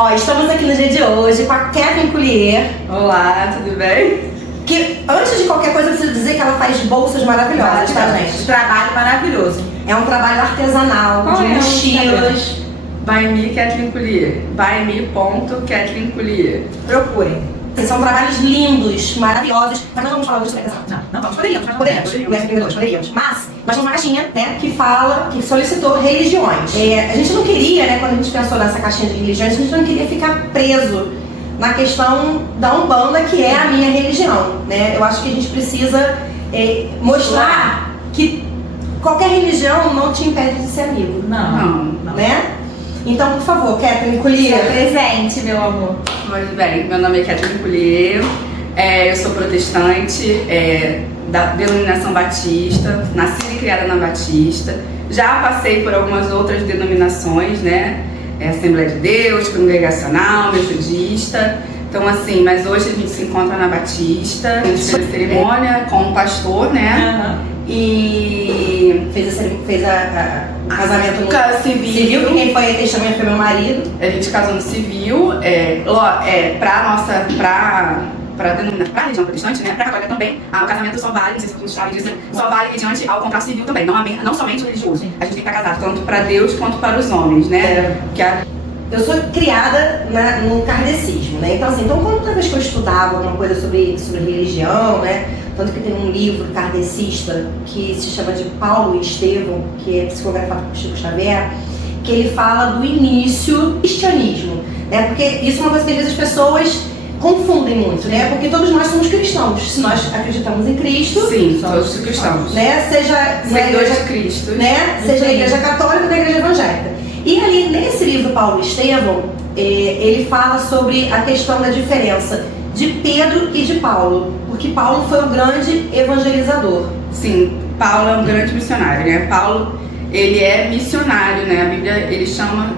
Ó, estamos aqui no dia de hoje com a Kathleen Collier. Olá, tudo bem? Que antes de qualquer coisa eu preciso dizer que ela faz bolsas maravilhosas, tá, gente? Trabalho maravilhoso. É um trabalho artesanal, Qual de é o mochilas. By me, Kathleen Collier. By me.Kathleen Collier. Procurem. São trabalhos lindos, maravilhosos. Mas nós vamos falar hoje sobre artesanato. Não vamos. Poderíamos. Mas nós temos uma caixinha, né, que fala, que solicitou religiões. A gente não queria, né, quando a gente pensou nessa caixinha de religiões, a gente não queria ficar preso na questão da Umbanda, que é a minha religião, né? Eu acho que a gente precisa mostrar que qualquer religião não te impede de ser amigo. Não. Né? Então, por favor, Kathleen Collier. Presente, meu amor. Muito bem, meu nome é Kathleen Collier, eu sou protestante, da denominação batista, nascida e criada na Batista. Já passei por algumas outras denominações, né? Assembleia de Deus, Congregacional, Metodista. Então, assim, mas hoje a gente se encontra na Batista, a gente fez a cerimônia com o pastor, né? E fez o casamento no civil. Que quem foi a testemunha foi meu marido. A gente casou no civil, pra religião protestante, né? Pra católica também, o casamento só vale, não sei se vocês sabem disso, só vale mediante ao contrato civil também, não somente o religioso. A gente tem que estar casado tanto para Deus quanto para os homens, né? Eu sou criada no kardecismo, né? Então, assim, toda vez que eu estudava alguma coisa sobre religião, né? Tanto que tem um livro kardecista que se chama de Paulo e Estevão, que é psicografado por Chico Xavier, que ele fala do início do cristianismo, né? Porque isso é uma coisa que às vezes as pessoas confundem muito, né? Porque todos nós somos cristãos. Se nós acreditamos em Cristo, sim, todos cristãos, né? Seja seguidores de Cristo, né? Seja a igreja católica ou da igreja evangélica. E ali nesse livro Paulo e Estevão, ele fala sobre a questão da diferença de Pedro e de Paulo, porque Paulo foi um grande evangelizador. Sim, Paulo é um grande missionário, né? Paulo, ele é missionário, né? A Bíblia, ele chama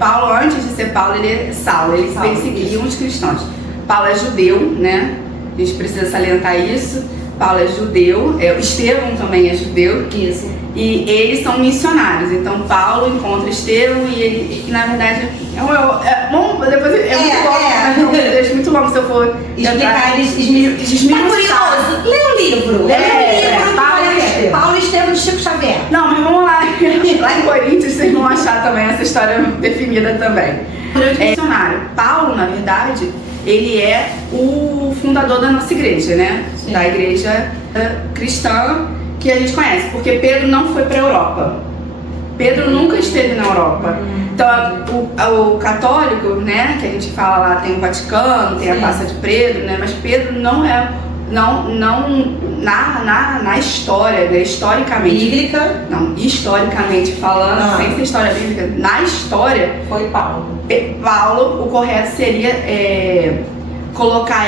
Paulo, antes de ser Paulo, ele é Saulo, ele perseguia os cristãos. Paulo é judeu, né? A gente precisa salientar isso. Paulo é judeu, Estevão também é judeu. Isso. E eles são missionários. Então Paulo encontra Estevão e ele, na verdade, depois é muito bom, mas é um texto muito longo se eu for explicar, esmiuçar. Tá curioso? Lê o livro. Paulo e Estevão de Chico Xavier. Não, mas vamos lá. Lá em Coríntios vocês vão achar também essa história definida também. Missionário. Paulo, na verdade, ele é o fundador da nossa igreja, né? Sim. Da igreja cristã que a gente conhece, porque Pedro não foi para a Europa. Pedro nunca esteve na Europa. Então, o católico, né, que a gente fala lá, tem o Vaticano, tem a Praça de Pedro, né? Mas Pedro não é, na história, né, historicamente. Bíblica? Não, historicamente falando, sem ser história bíblica, na história. Foi Paulo. Paulo, o correto seria colocar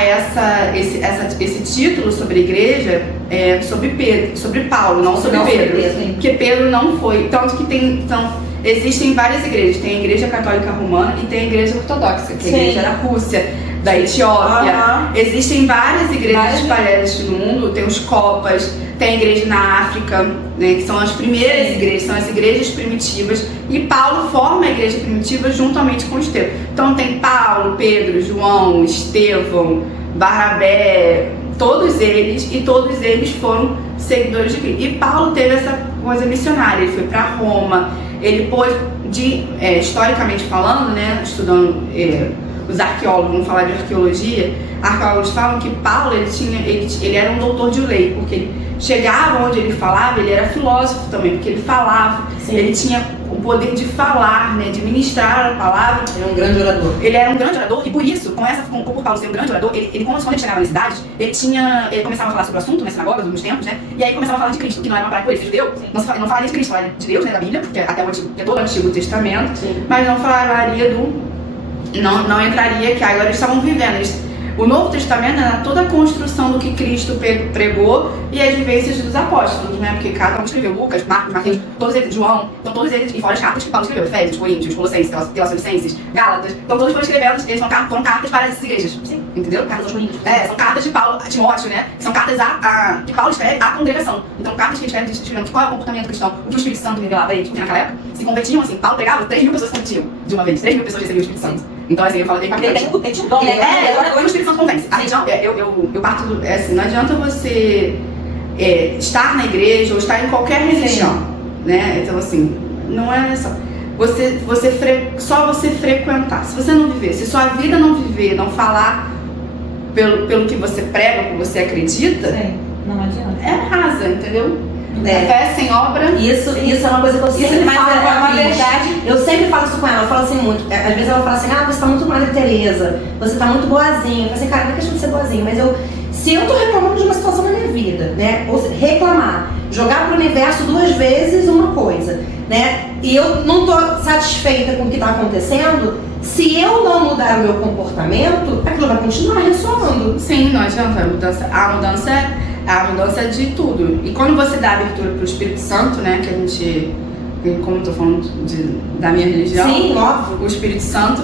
esse título sobre a igreja sobre Paulo, não sobre Pedro. Porque Pedro não foi. Tanto que existem várias igrejas. Tem a Igreja Católica Romana e tem a Igreja Ortodoxa, que é a igreja da Rússia, da Etiópia. Existem várias igrejas espalhadas no mundo, tem os copas, tem a igreja na África, né, que são as primeiras igrejas, são as igrejas primitivas, e Paulo forma a igreja primitiva juntamente com Estevão. Então tem Paulo, Pedro, João, Estevão, Barnabé, todos eles foram seguidores de Cristo. E Paulo teve essa coisa missionária, ele foi para Roma, ele pôde, historicamente falando, né, estudando os arqueólogos, vamos falar de arqueologia, arqueólogos falam que Paulo ele era um doutor de lei, porque ele chegava onde ele falava, ele era filósofo também, porque ele falava, ele tinha o poder de falar, né, de ministrar a palavra. Ele era um grande orador e por isso, por Paulo ser um grande orador, ele quando ele chegava nas cidades, ele começava a falar sobre o assunto nas sinagogas, nos tempos, né, e aí começava a falar de Cristo, que não era uma praia, ele judeu, não falaria de Cristo, falaria de Deus, né, da Bíblia, porque até todo o Antigo Testamento, mas não falaria não entraria, que agora eles estavam vivendo. O Novo Testamento era toda a construção do que Cristo pregou e as vivências dos apóstolos, né? Porque cada um escreveu, Lucas, Marcos, Mateus, todos eles, João, então todos eles, e fora as cartas que Paulo escreveu, Efésios, Coríntios, Colossenses, Teosfilicenses, Gálatas, então todos foram escrevendo, eles foram cartas para essas igrejas, entendeu? Cartas aos Coríntios. São cartas de Paulo a Timóteo, né? São cartas que Paulo escreve à congregação. Então cartas que ele escreve dizendo qual é o comportamento cristão, o que o Espírito Santo revelava a eles, porque naquela época se convertiam assim, Paulo pregava, 3.000 pessoas se convertiam de uma vez, 3.000 pessoas recebiam o Espírito Santo. Então, assim, eu falo bem impactante. Tem um dom, né? O Espírito Santo convence. A religião, eu parto do... Assim, não adianta você estar na igreja ou estar em qualquer religião, né? Então, assim, não é só... Só você frequentar. Se você não viver, se sua vida não viver, não falar pelo que você prega, pelo que você acredita, não adianta. É rasa, entendeu? Fé sem obra. Isso é uma coisa que eu sempre falo. É uma verdade. Eu sempre falo isso com ela. Eu falo assim muito. Às vezes ela fala assim: ah, você tá muito Madre Teresa, você tá muito boazinha. Eu falo assim: cara, não é questão de ser boazinha, mas se eu tô reclamando de uma situação na minha vida, né? Ou reclamar, jogar pro universo 2 vezes uma coisa, né? E eu não tô satisfeita com o que tá acontecendo, se eu não mudar o meu comportamento, aquilo vai continuar ressoando. Sim, não adianta. A mudança é de tudo. E quando você dá abertura pro Espírito Santo, né? Que a gente, como eu tô falando da minha religião, sim, óbvio. O Espírito Santo,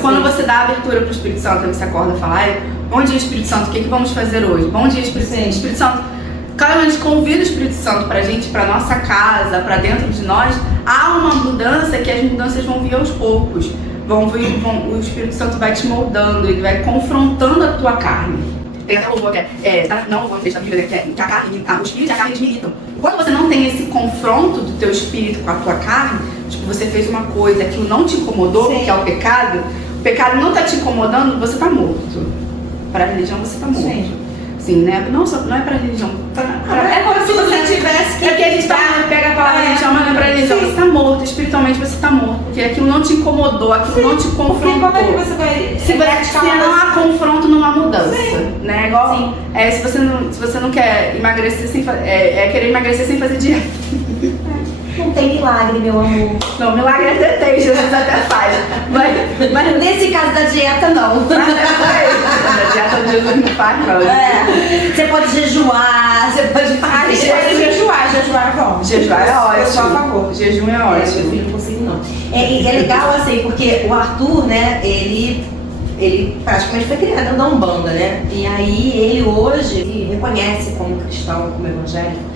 quando você dá abertura pro Espírito Santo, você acorda e fala: bom dia, Espírito Santo, o que vamos fazer hoje? Bom dia, Espírito Santo. Espírito Santo, cada vez convida o Espírito Santo pra gente, pra nossa casa, pra dentro de nós, há uma mudança que as mudanças vão vir aos poucos. O Espírito Santo vai te moldando, ele vai confrontando a tua carne. Tem até o louvor que não vou deixar a Bíblia, que o espírito e a carne eles militam. Quando você não tem esse confronto do teu espírito com a tua carne, tipo, você fez uma coisa, aquilo não te incomodou, que é o pecado não tá te incomodando, você tá morto. Para a religião você tá morto. Sim, né? Não é pra religião. É como se você tivesse que... É porque a gente pega a palavra religião, mas não é pra religião. Você tá morto, espiritualmente você tá morto. Porque aquilo não te incomodou, aquilo não te confrontou. Como é que você vai se não há confronto, não há mudança. Né? Igual, se você não quer emagrecer sem querer emagrecer sem fazer dieta. Não tem milagre, meu amor. Não, milagre até tem, Jesus até faz. Mas nesse caso da dieta, não. A dieta do Jesus não faz, não. Você pode jejuar, você pode fazer. Jejuar é bom. Jejuar é ótimo. Eu sou a favor. Jejum é ótimo. Meu filho não consigo, não. É legal, assim, porque o Arthur, né, ele praticamente foi criado dentro da Umbanda, né? E aí ele hoje reconhece como cristão, como evangélico.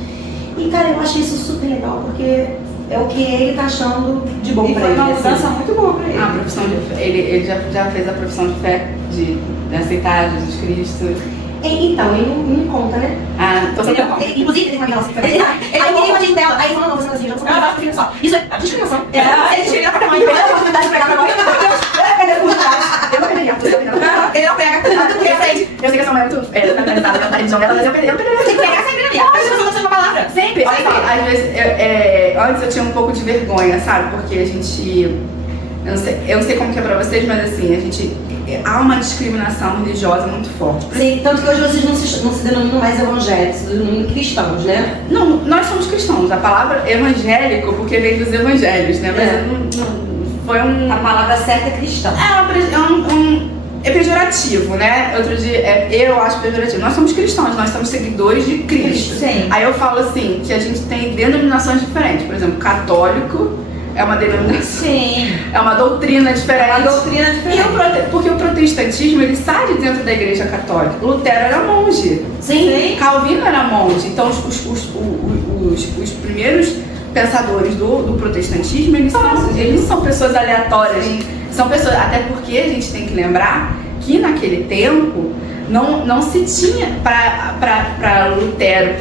E, cara, eu achei isso super legal, porque é o que ele tá achando de bom pra ele. E foi uma mudança muito boa pra ele. A profissão de fé, ele já fez a profissão de fé, de aceitar Jesus Cristo. Então, ele não me conta, né? Tô sempre conta. Inclusive, ele fala assim, aí eu queria imagem dela, aí ele falou: não, você não é assim, eu não sou filho só. Isso é discriminação. Ele chega pra mãe, perdeu a oportunidade de pegar pra mãe. Cadê a oportunidade? Eu não pegaria. Ele não pega. Eu sei que essa mãe é muito mentalizada na religião dela, mas eu perdi. Tem que pegar sempre na minha. Mas você não sabe uma palavra. Sempre. Olha só, às vezes, antes eu tinha um pouco de vergonha, sabe? Porque a gente... Eu não sei como que é pra vocês, mas assim, há uma discriminação religiosa muito forte. Sim, tanto que hoje vocês não se denominam mais evangélicos, se denominam cristãos, né? Não, nós somos cristãos. A palavra evangélico, porque vem dos evangelhos, né? Mas foi A palavra certa é cristão. É pejorativo, né? Outro dia, eu acho pejorativo. Nós somos cristãos, nós somos seguidores de Cristo. Sim. Aí eu falo assim, que a gente tem denominações diferentes. Por exemplo, católico é uma denominação. Sim. É uma doutrina diferente. É uma doutrina diferente. Porque o protestantismo, ele sai de dentro da igreja católica. Lutero era monge. Sim. Calvino era monge. Então, os primeiros pensadores do protestantismo, eles são pessoas aleatórias. Sim. São pessoas, até porque a gente tem que lembrar que naquele tempo não se tinha para Lutero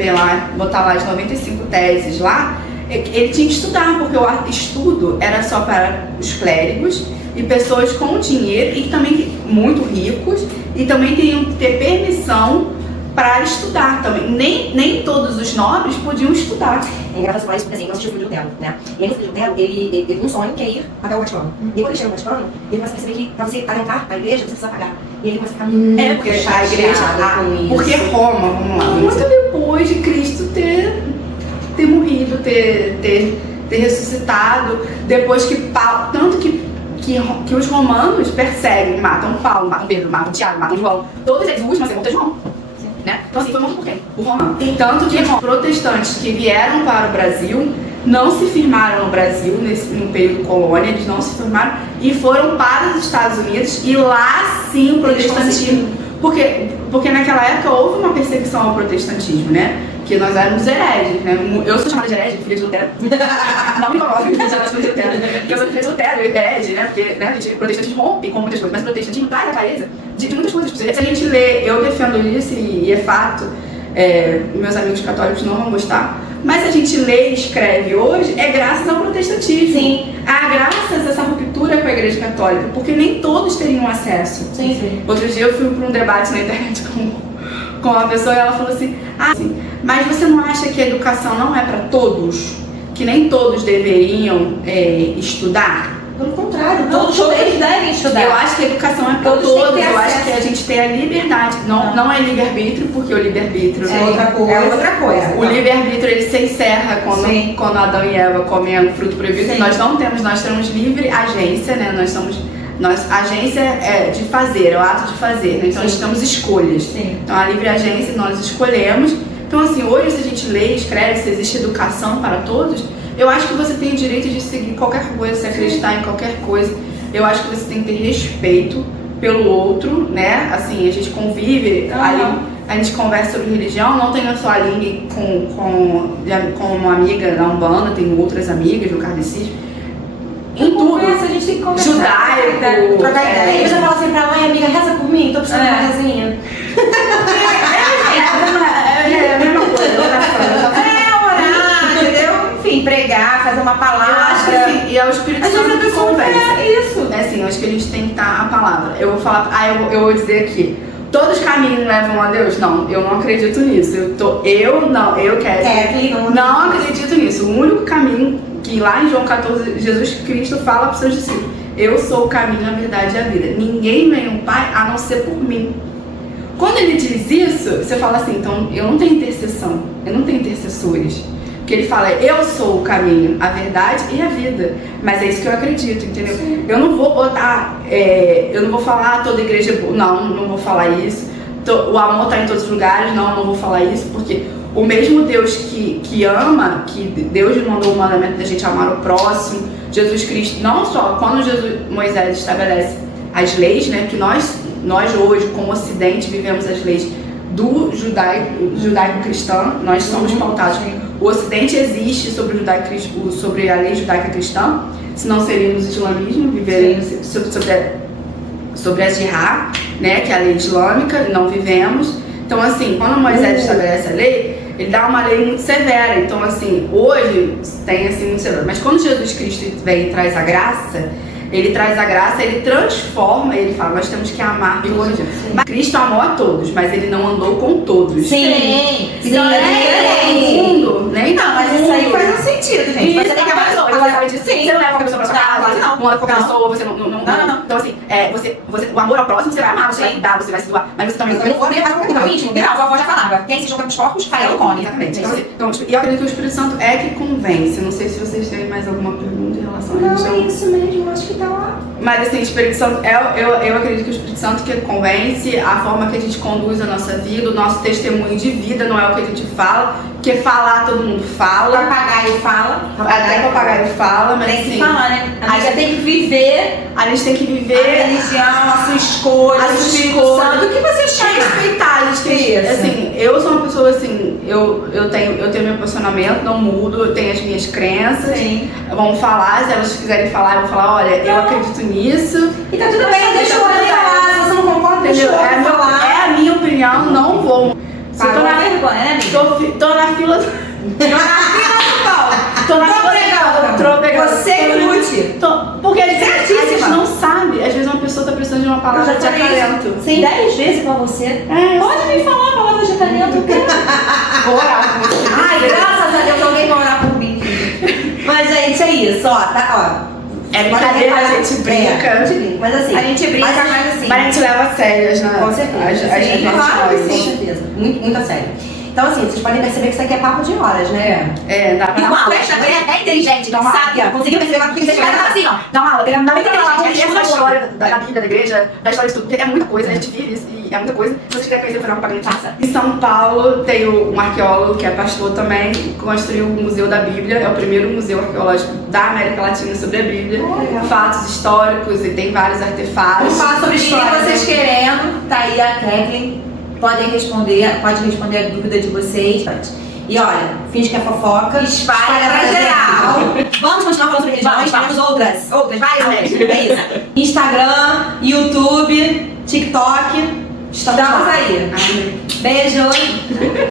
botar lá as 95 teses lá, ele tinha que estudar, porque o estudo era só para os clérigos e pessoas com dinheiro e também muito ricos, e também teriam que ter permissão para estudar também. Nem todos os nobres podiam estudar. É engraçado falar isso, porque assim, eu assisti o filho do Lutero, né? E aí no filho do Lutero, ele tem um sonho que é ir até o Vaticano. E quando ele chega no Vaticano, ele começa a perceber que pra você adentrar a igreja, você precisa pagar. E ele começa a ficar porque a igreja, porque Roma, vamos lá, muito depois de Cristo ter morrido, ter ressuscitado, depois que Paulo, tanto que os romanos perseguem, matam Paulo, matam Pedro, matam Tiago, matam João, todos eles, o último é contra João. Né? Então assim, foi muito por quem? O romano. Tanto que protestantes que vieram para o Brasil não se firmaram no Brasil no período colônia, eles não se firmaram e foram para os Estados Unidos, e lá sim o protestantismo, porque naquela época houve uma perseguição ao protestantismo, né? Que nós éramos hereges, né? Eu sou chamada de herege, filha de Lutero. Não me coloque, filha de Lutero, porque eu sou filha de Lutero, herege, né? Porque né, a gente, protestante rompe com muitas coisas, mas o protestantismo traz a clareza de muitas coisas. Se a gente lê, eu defendo isso e é fato, meus amigos católicos não vão gostar, mas a gente lê e escreve hoje é graças ao protestantismo. Sim. Graças a essa ruptura com a Igreja Católica, porque nem todos teriam acesso. Sim. Outro dia eu fui para um debate na internet com uma pessoa e ela falou assim, mas você não acha que a educação não é para todos? Que nem todos deveriam estudar? Pelo contrário, Todos devem estudar. Eu acho que a educação é para todos, eu acho que a gente tem a liberdade, não é livre-arbítrio, porque o livre-arbítrio é outra coisa. O livre-arbítrio ele se encerra quando Adão e Eva comem o fruto proibido. Nós temos livre agência, né? Agência é de fazer, é o ato de fazer, né? Então nós temos escolhas. Sim. Então a livre agência nós escolhemos. Então assim, hoje se a gente lê e escreve, se existe educação para todos, eu acho que você tem o direito de seguir qualquer coisa, se acreditar em qualquer coisa. Eu acho que você tem que ter respeito pelo outro, né? Assim, a gente convive, a gente conversa sobre religião, não tenho só a Aline com uma amiga da Umbanda, tenho outras amigas do kardecismo. Em tudo. A gente tem que conversar. Judaico. Trocar ideia. Eu já falo assim pra ela, amiga, reza por mim, tô precisando de uma rezinha. É a mesma coisa, orar, entendeu? Enfim, pregar, fazer uma palavra. Eu acho que assim, e é o Espírito Santo que convence. Isso. É assim, eu acho que a gente tem que estar a palavra. Eu vou falar, eu vou dizer aqui. Todos os caminhos levam a Deus? Não, eu não acredito nisso. Eu não acredito nisso. O único caminho que lá em João 14, Jesus Cristo fala para os seus discípulos: eu sou o caminho, a verdade e a vida. Ninguém vem ao Pai a não ser por mim. Quando ele diz isso, você fala assim, então eu não tenho intercessão, eu não tenho intercessores. Porque ele fala, eu sou o caminho, a verdade e a vida. Mas é isso que eu acredito, entendeu? Sim. Eu não vou botar, eu não vou falar toda igreja é boa, não vou falar isso. O amor está em todos os lugares, não vou falar isso, porque o mesmo Deus que ama, que Deus mandou o mandamento da gente amar o próximo, Jesus Cristo, não só quando Moisés estabelece as leis, né, que nós hoje, como Ocidente, vivemos as leis do judaico-cristã, nós somos pautados. O Ocidente existe sobre a lei judaica-cristã, senão seríamos islamismo, viveremos sobre a jihad, né, que é a lei islâmica, não vivemos. Então, assim, quando Moisés estabelece a lei, ele dá uma lei muito severa. Então, assim, hoje tem assim muito severo. Mas quando Jesus Cristo vem e traz a graça, ele transforma, ele fala, nós temos que amar todos. Cristo amou a todos, mas ele não andou com todos. Sim. Então, Não, mas isso aí faz um sentido, gente. Você tem que amar pessoa. Você não leva qualquer pessoa pra sua casa, não leva qualquer pessoa, você não. Então, assim, o amor ao próximo, você vai amar, você vai dar, você vai se doar, mas você também Eu não vou nem fazer um íntimo, a avó já falava. Quem se junta com os corpos, cai no come. Exatamente. Então, e eu acredito que o Espírito Santo é que convence. Não sei se vocês têm mais alguma pergunta em relação a isso. Não, é isso mesmo, acho que tá lá. Mas assim, o Espírito Santo, eu acredito que o Espírito Santo que convence, a forma que a gente conduz a nossa vida, o nosso testemunho de vida, não é o que a gente fala, porque falar todo mundo fala. Papagaio fala. Até papagaio fala, mas tem assim, que falar, né? A gente tem que viver. A gente tem que viver a religião, a sua escolha, o Espírito Santo. O que vocês querem? Respeitar, a gente tem, assim, eu sou uma pessoa assim, eu tenho meu posicionamento, não mudo, eu tenho as minhas crenças. Sim. Vão falar, se elas quiserem falar, eu vou falar, olha, eu acredito nisso. E tá tudo bem, deixa eu falar. Se você não concorda, deixa eu falar. É a minha opinião, não vou. Tô na vergonha, né, amiga? Tô na fila do... Tô pregando. Você que lute. Porque a gente não sabe. Às vezes uma pessoa tá precisando de uma palavra de acalento. Sim. 10 vezes pra você. Pode me falar a palavra de acalento. Vou orar por você. Ai, graças a Deus, alguém vai orar por mim. Mas, gente, é isso, ó. É brincadeira, a gente brinca. Mas assim, a gente brinca, mas assim. Mas a gente leva a sério, né? Com certeza. Claro que sim. Com certeza. Muito a sério. Então, assim, vocês podem perceber que isso aqui é papo de horas, né? Dá pra dar uma é inteligente, sabe? Conseguiu perceber que você vai assim, ó. Dá uma aula. Dá muita inteligente. da história da Bíblia, da igreja, da história de tudo. Porque é muita coisa, a gente vive isso e é muita coisa. Se vocês quiserem conhecer o Fernando Paganini, faça. Em São Paulo tem um arqueólogo que é pastor também, que construiu o Museu da Bíblia. É o primeiro museu arqueológico da América Latina sobre a Bíblia. Fatos históricos e tem vários artefatos. Vamos falar sobre história. Se vocês querendo, tá aí a Kathleen. Pode responder a dúvida de vocês. E olha, finge que é fofoca. Espalha pra geral. Vamos continuar falando sobre religiões, temos várias Exatamente, é isso. Instagram, YouTube, TikTok. Estamos lá. aí. Beijo.